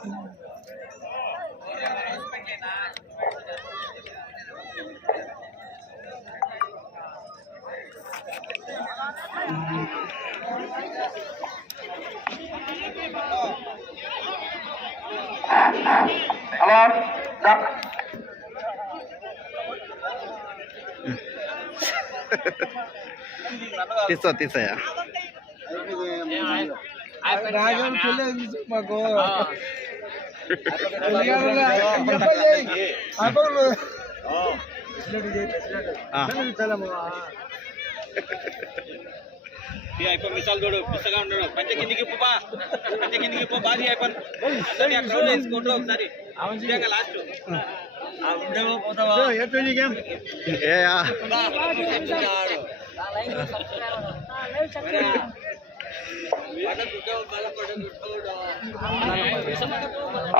Hello తీసా తీసాయా రాజం పిల్ల మాకు ఆ, అయిపోయి మిసాలు చూడు పిచ్చగా ఉండడు పంచ కిందికి పోపా పంచ కిందికి పో బాధి అయిపోయి అందరినీ అక్కడ రోడ్లో వేసుకోండి ఒకసారి నిజంగా లాస్ట్ ఏయా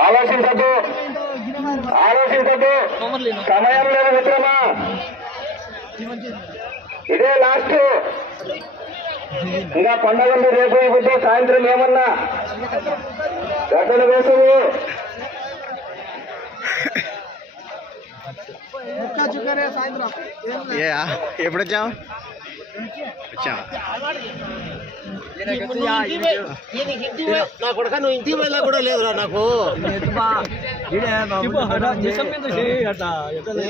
ఆలోచించద్దు ఆలోచించద్దు సమయం లేదు మిత్రమా. ఇదే లాస్ట్ ఇంకా పండగ ఉంది రేపు బుద్ధి సాయంత్రం ఏమన్నా? గడ్డలు వేసవు ఎప్పుడు వచ్చావు? వచ్చా నా కొడుక నువ్వు ఇంటికి వెళ్ళా కూడా లేదురా నాకు.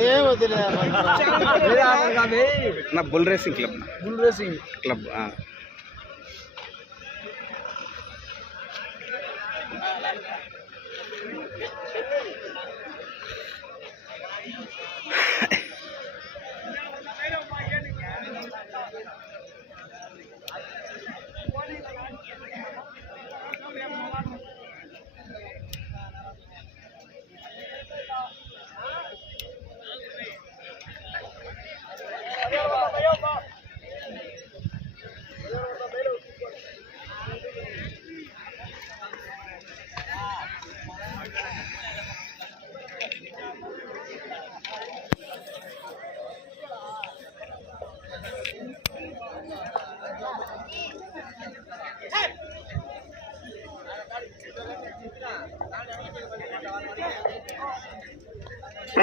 ఏం వదిలే నా bull racing club bull racing. Club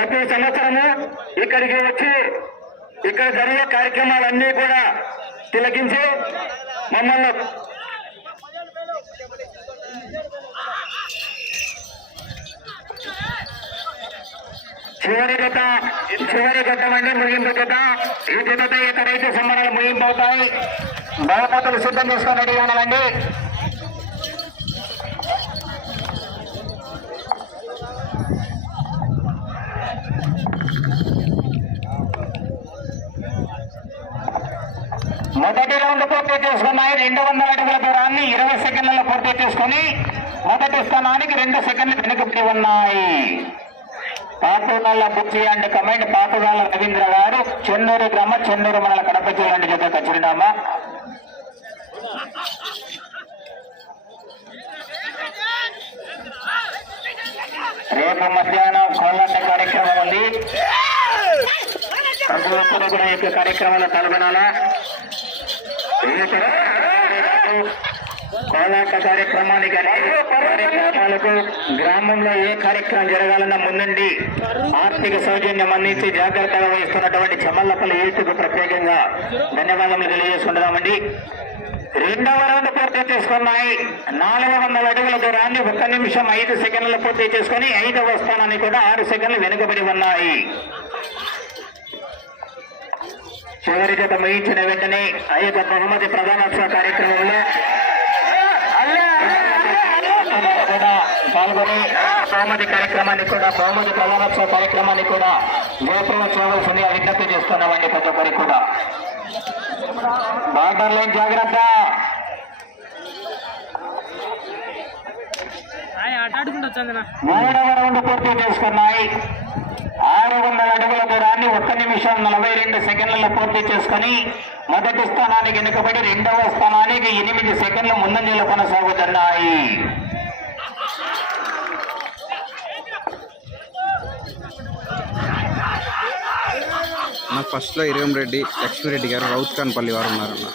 ప్రతి సంవత్సరము ఇక్కడికి వచ్చి ఇక్కడ జరిగే కార్యక్రమాలన్నీ కూడా తిలకించి మమ్మల్ని చివరి గత చివరి గతం అంటే ముగింపు గత. ఈ గతతో ఎక్కడైతే సంబరాలు ముగింపు అవుతాయి బలపతలు సిద్ధం చేసుకొని రెడీ ఉండాలండి మొదటి రౌండ్ పూర్తి చేసుకున్నాయి. రెండు వందల అడుగుల దూరాన్ని ఇరవై సెకండ్లలో పూర్తి చేసుకుని మొదటి స్థానానికి రెండు సెకండ్లు వెనుకబడి ఉన్నాయి. పాపుగాళ్ళ బుచ్చి అండ్ కమెంట్ పాపుగాళ్ళ రవీంద్ర గారు చెన్నూరు గ్రామ చెన్నూరు మండల కడప జిల్లా జత చిరునామా రేపు మధ్యాహ్నం కోలాట కార్యక్రమం ఉంది. ప్రతి ఒక్కరు కూడా ఈ యొక్క కార్యక్రమంలో పాల్గొనాలా కోలాట కార్యక్రమానికి కార్యక్రమాలకు గ్రామంలో ఏ కార్యక్రమం జరగాలన్నా ముందుండి. ఆర్థిక సౌజన్యం అందించి జాగ్రత్తగా వహిస్తున్నటువంటి చెమల్లపల్లి ఏసుకు ప్రత్యేకంగా ధన్యవాదములు తెలియజేసుకుంటున్నామండి. రెండవ రౌండ్ పూర్తి చేసుకున్నాయి. నాలుగు వందల అడుగుల దూరాన్ని ఒక్క నిమిషం ఐదు సెకండ్లు పూర్తి చేసుకుని ఐదవ స్థానాన్ని కూడా ఆరు సెకండ్లు వెనుకబడి ఉన్నాయి. చివరి జత ముగించిన వెంటనే ఆ యొక్క బహుమతి ప్రధానోత్సవ కార్యక్రమంలో కూడా పాల్గొని బహుమతి కార్యక్రమాన్ని కూడా బహుమతి ప్రధానోత్సవ కార్యక్రమాన్ని కూడా జయప్రదం చేయవలసిందిగా విజ్ఞప్తి చేస్తున్నామండి ప్రతి ఒక్కరికి కూడా. బార్డర్ లైన్ జాగ్రత్త. మూడవ రౌండ్ పూర్తి చేసుకున్నాయి. ఆరు వందల అడుగుల దూరాన్ని ఒక్క నిమిషం నలభై రెండు సెకండ్లలో పూర్తి చేసుకుని మొదటి స్థానానికి వెనుకబడి రెండవ స్థానానికి ఎనిమిది సెకండ్లు ముందంజలు కొనసాగుతున్నాయి. నాకు ఫస్ట్లో ఇరవం రెడ్డి లక్ష్మీరెడ్డి గారు రౌత్ ఖాన్ పల్లి వారు ఉన్నారన్న.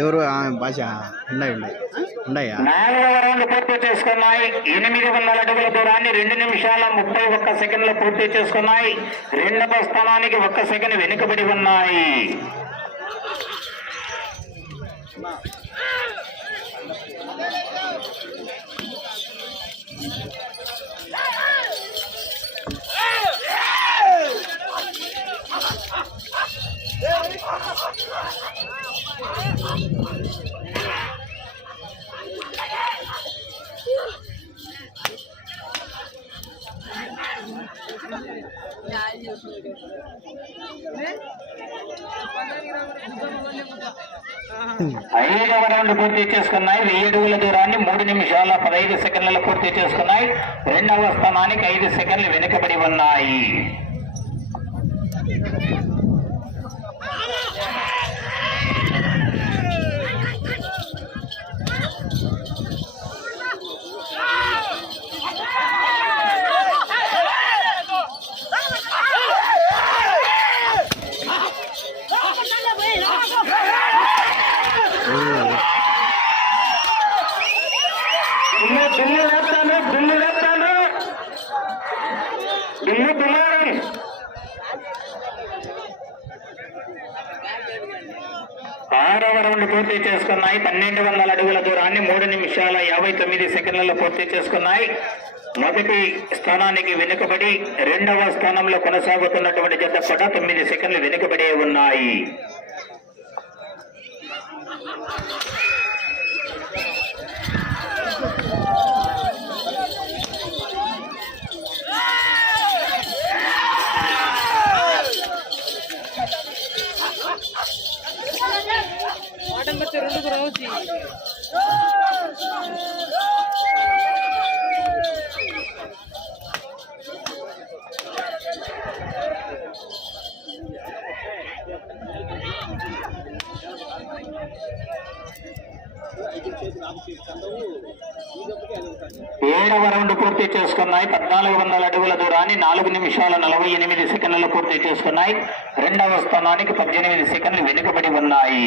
ఎవరు భాష? ఉన్నాయి ఉన్నాయా నాలుగవ రౌండ్ పూర్తి చేసుకున్నాయి. ఎనిమిది వందల అడుగుల దూరాన్ని రెండు నిమిషాల ముప్పై ఒక్క సెకండ్లు పూర్తి చేసుకున్నాయి. రెండవ స్థానానికి ఒక్క సెకండ్ వెనుకబడి ఉన్నాయి. ఐదవ రౌండ్ పూర్తి చేసుకున్నాయి. వెయ్యి అడుగుల దూరాన్ని మూడు నిమిషాల పదహైదు సెకండ్లలో పూర్తి చేసుకున్నాయి. రెండవ స్థానానికి ఐదు సెకండ్లు వెనుకబడి ఉన్నాయి. చేసుకున్నాయి పన్నెండు వందల అడుగుల దూరాన్ని మూడు నిమిషాల యాభై తొమ్మిది సెకండ్లలో పూర్తి చేసుకున్నాయి. మొదటి స్థానానికి వెనుకబడి రెండవ స్థానంలో కొనసాగుతున్నటువంటి జత కూడా తొమ్మిది సెకండ్లు వెనుకబడే ఉన్నాయి. ఏడవ రౌండ్ పూర్తి చేసుకున్నాయి. పద్నాలుగు వందల అడుగుల దూరాన్ని నాలుగు నిమిషాల నలభై ఎనిమిది సెకండ్లు పూర్తి చేసుకున్నాయి. రెండవ స్థానానికి పద్దెనిమిది సెకండ్లు వెనుకబడి ఉన్నాయి.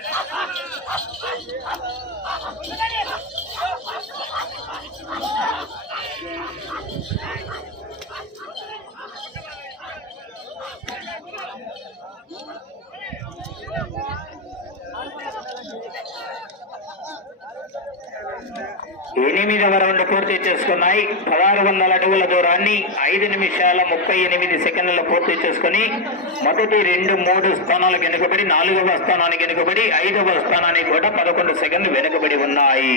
ఎనిమిదవ రౌండ్ పూర్తి చేసుకున్నాయి. పదహారు వందల అడుగుల దూరాన్ని ఐదు నిమిషాల ముప్పై ఎనిమిది సెకండ్లు పూర్తి చేసుకుని మొదటి రెండు మూడు స్థానాలకు వెనుకబడి నాలుగవ స్థానానికి వెనుకబడి ఐదవ స్థానానికి కూడా పదకొండు సెకండ్లు వెనుకబడి ఉన్నాయి.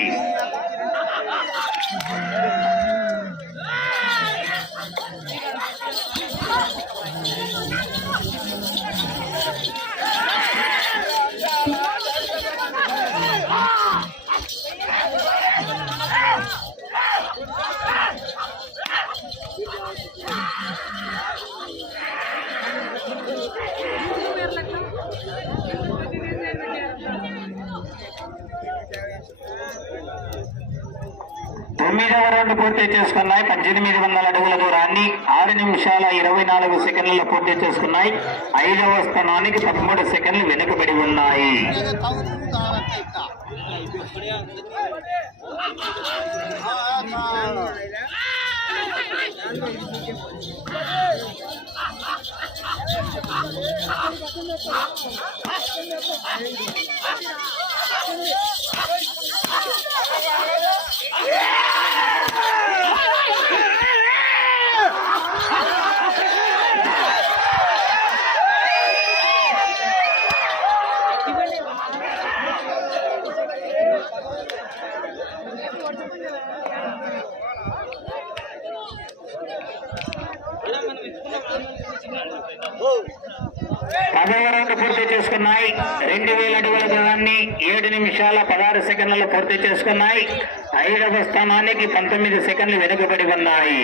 తొమ్మిదవ రౌండ్ పూర్తి చేసుకున్నాయి. పద్దెనిమిది వందల అడుగుల దూరాన్ని ఆరు నిమిషాల ఇరవై నాలుగు సెకండ్లలో పూర్తి చేసుకున్నాయి. ఐదవ స్థానానికి పదమూడు సెకండ్లు వెనుకబడి ఉన్నాయి. Yeah! ఉన్నాయి రెండు వేల అడుగుల దూరాన్ని ఏడు నిమిషాల పదహారు సెకండ్లలో పూర్తి చేసుకున్నాయి. ఐదవ స్థానానికి పంతొమ్మిది సెకండ్లు వెనుకబడి ఉన్నాయి.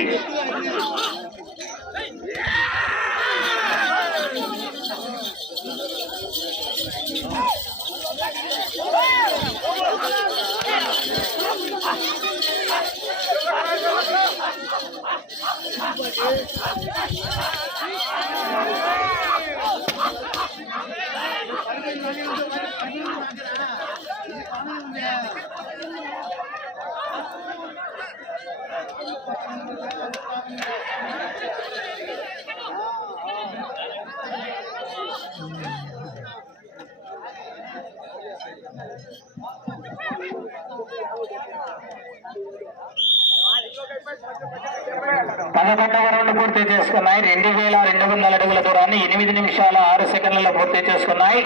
పదకొండవ రౌండ్ పూర్తి చేసుకున్నాయి. రెండు వేల రెండు వందల అడుగుల దూరాన్ని ఎనిమిది నిమిషాల ఆరు సెకండ్లలో పూర్తి చేసుకున్నాయి.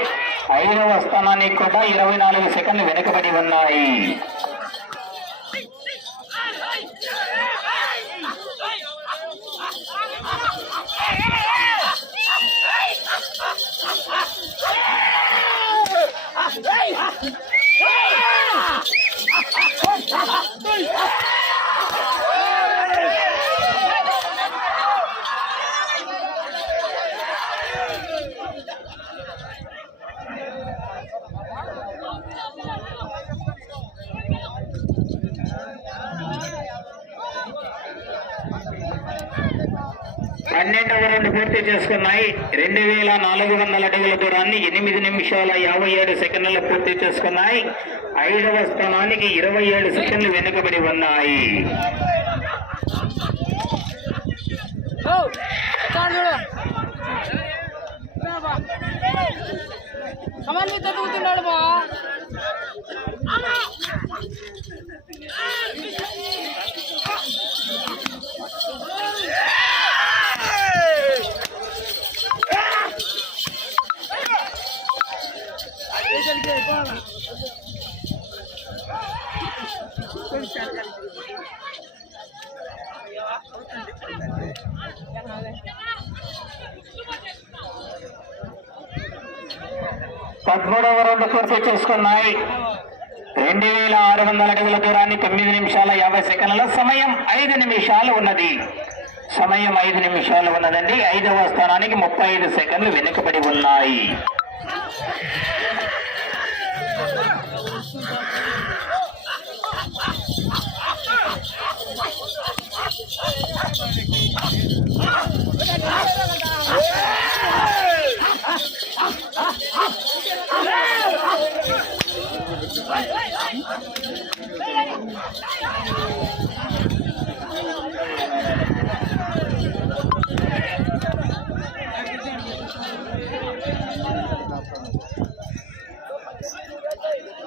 ఐదవ స్థానానికి కూడా ఇరవై నాలుగు సెకండ్లు వెనుకబడి ఉన్నాయి. పన్నెండవ రెండు పూర్తి చేసుకున్నాయి. రెండు వేల నాలుగు వందల అడుగుల దూరాన్ని ఎనిమిది నిమిషాల యాభై ఏడు సెకండ్లు పూర్తి చేసుకున్నాయి. ఐదవ స్థానానికి ఇరవై ఏడు సెకండ్లు వెనుకబడి ఉన్నాయి. కమల్ మీద చేసుకున్నాయి. రెండు వేల ఆరు వందల అడుగుల దూరాన్ని తొమ్మిది నిమిషాల యాభై సెకండ్ల సమయం ఐదు నిమిషాలు ఉన్నది. సమయం ఐదు నిమిషాలు ఉన్నదండి. ఐదవ స్థానానికి ముప్పై ఐదు సెకండ్లు వెనుకబడి ఉన్నాయి.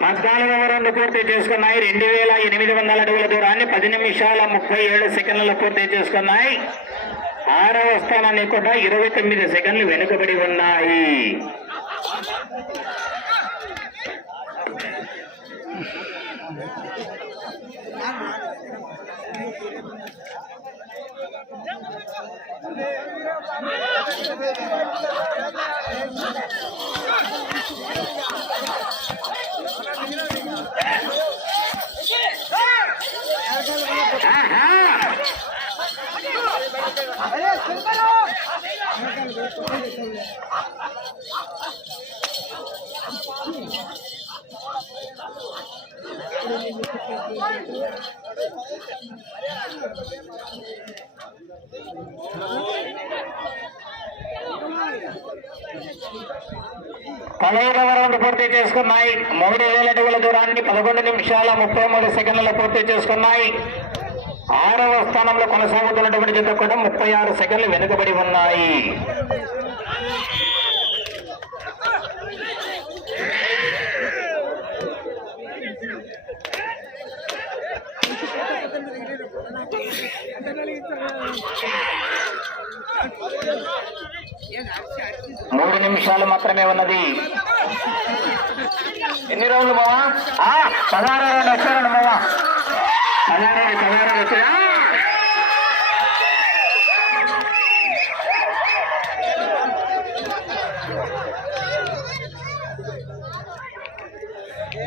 పద్నాలుగవ రౌండ్ పూర్తి చేసుకున్నాయి. రెండు వేల ఎనిమిది వందల అడుగుల దూరాన్ని పది నిమిషాల ముప్పై ఏడు సెకండ్లు పూర్తి చేసుకున్నాయి. ఆరవ స్థానాన్ని కూడా ఇరవై తొమ్మిది సెకండ్లు వెనుకబడి ఉన్నాయి. పదహైదవ రౌండ్ పూర్తి చేసుకున్నాయి. మూడు వేల అడుగుల దూరాన్ని పదకొండు నిమిషాల ముప్పై మూడు సెకండ్లలో పూర్తి చేసుకున్నాయి. ఆరవ స్థానంలో కొనసాగుతున్నటువంటి జత కూడా ముప్పై ఆరు సెకండ్లు వెనుకబడి ఉన్నాయి. నిమిషాలు మాత్రమే ఉన్నది. ఎన్ని రౌండ్లు బావా? పదహారు రౌండ్ వచ్చారండి బావా. పదహారు పదహారు వచ్చాయా?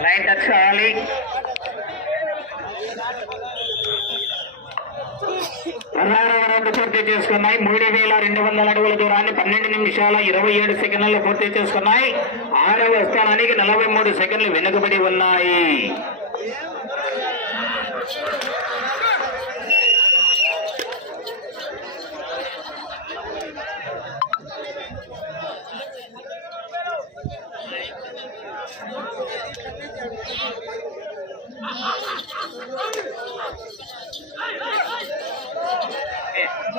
నైన్ టచ్ కావాలి. పూర్తి చేసుకున్నాయి. మూడు వేల రెండు వందల అడుగుల దూరాన్ని పన్నెండు నిమిషాల ఇరవై ఏడు సెకండ్లలో పూర్తి చేసుకున్నాయి. ఆరవ స్థానానికి నలభై మూడు సెకండ్లు వెనుకబడి ఉన్నాయి.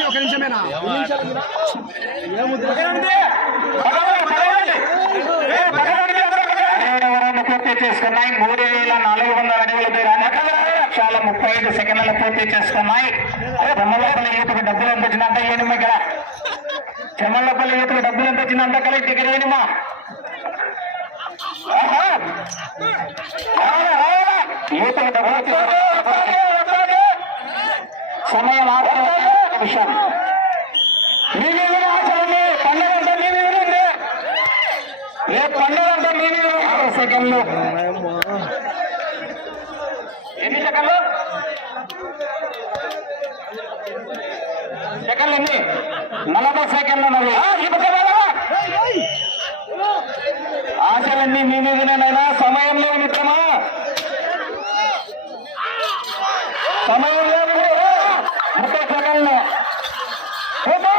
ఒక నిమిషమేనా పదహారు పూర్తి చేసుకున్నాయి మూడు వేల నాలుగు వందల అడుగుల దూరాన్ని లక్షల ముప్పై ఐదు సెకండ్లు పూర్తి చేసుకున్నాయి చెమ్మలపల్లి యూత్కు డబ్బులు ఎంత వచ్చిందంట ఏనిమా ఇక్కడ చెమ్మలపల్లి యూత్కు డబ్బులు ఎంత వచ్చిందంట కలెక్ట్ ఇక్కడ ఏనిమా? యూత్కు డబ్బులు వచ్చిందంట. సమయం ఆరు నిమిషం. మీ మీద ఆశలండి పండుగ అంతా మీ మీద రేపు పండుగ అంతా మీ మీద ఆరు సెకండ్లు. ఎన్ని సెకండ్లు? సెకండ్లు ఎన్ని? నలభై సెకండ్లు మరి. ఆశలన్నీ మీ మీదనేనైనా సమయం లేదు మిత్రమా సమయం లేదు ముప్పై సెకండ్లు ఓకే.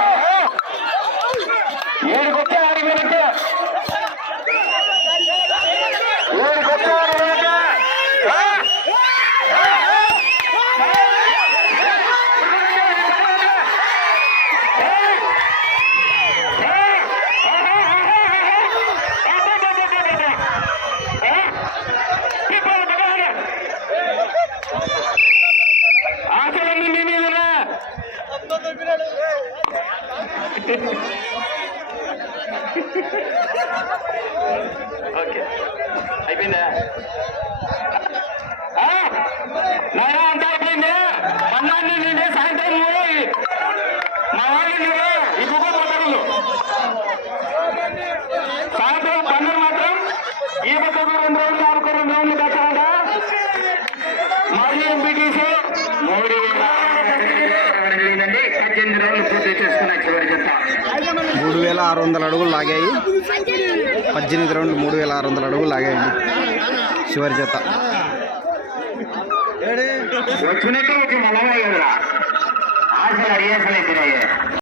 ఏడుకొచ్చే ఆరు మినిట్ ఏడుకొచ్చే ఆరు మినిట్ ఆ? ఆశలన్నీ మీ మీదనే ఓకే అయిపోయిందా ఆ? నాయనా అంతా అయిపోయింది పన్నాన్ని నేనే సాయంత్రం పోయి మా వాళ్ళు నువ్వు ఇప్పుడు పోతారు సాయంత్రం పన్నెండు మాత్రం ఈ పక్క రెండు రోజులు ఆరుకో రెండు రోజులు కట్టాలంట మాజీ ఎంపీటీసీ మూడు వేల జరిగిందండి పద్దెనిమిది రోజులు పూర్తి చేసుకున్న చివరి జత మూడు వేల ఆరు వందల అడుగులు లాగాయి. పద్దెనిమిది రౌండ్ మూడు వేల ఆరు వందల అడుగులు లాగాయండి. చివరి జత. వచ్చినట్టు వచ్చి మళ్ళా ఆశలు అడిగేసలు ఎదురయ్యాయి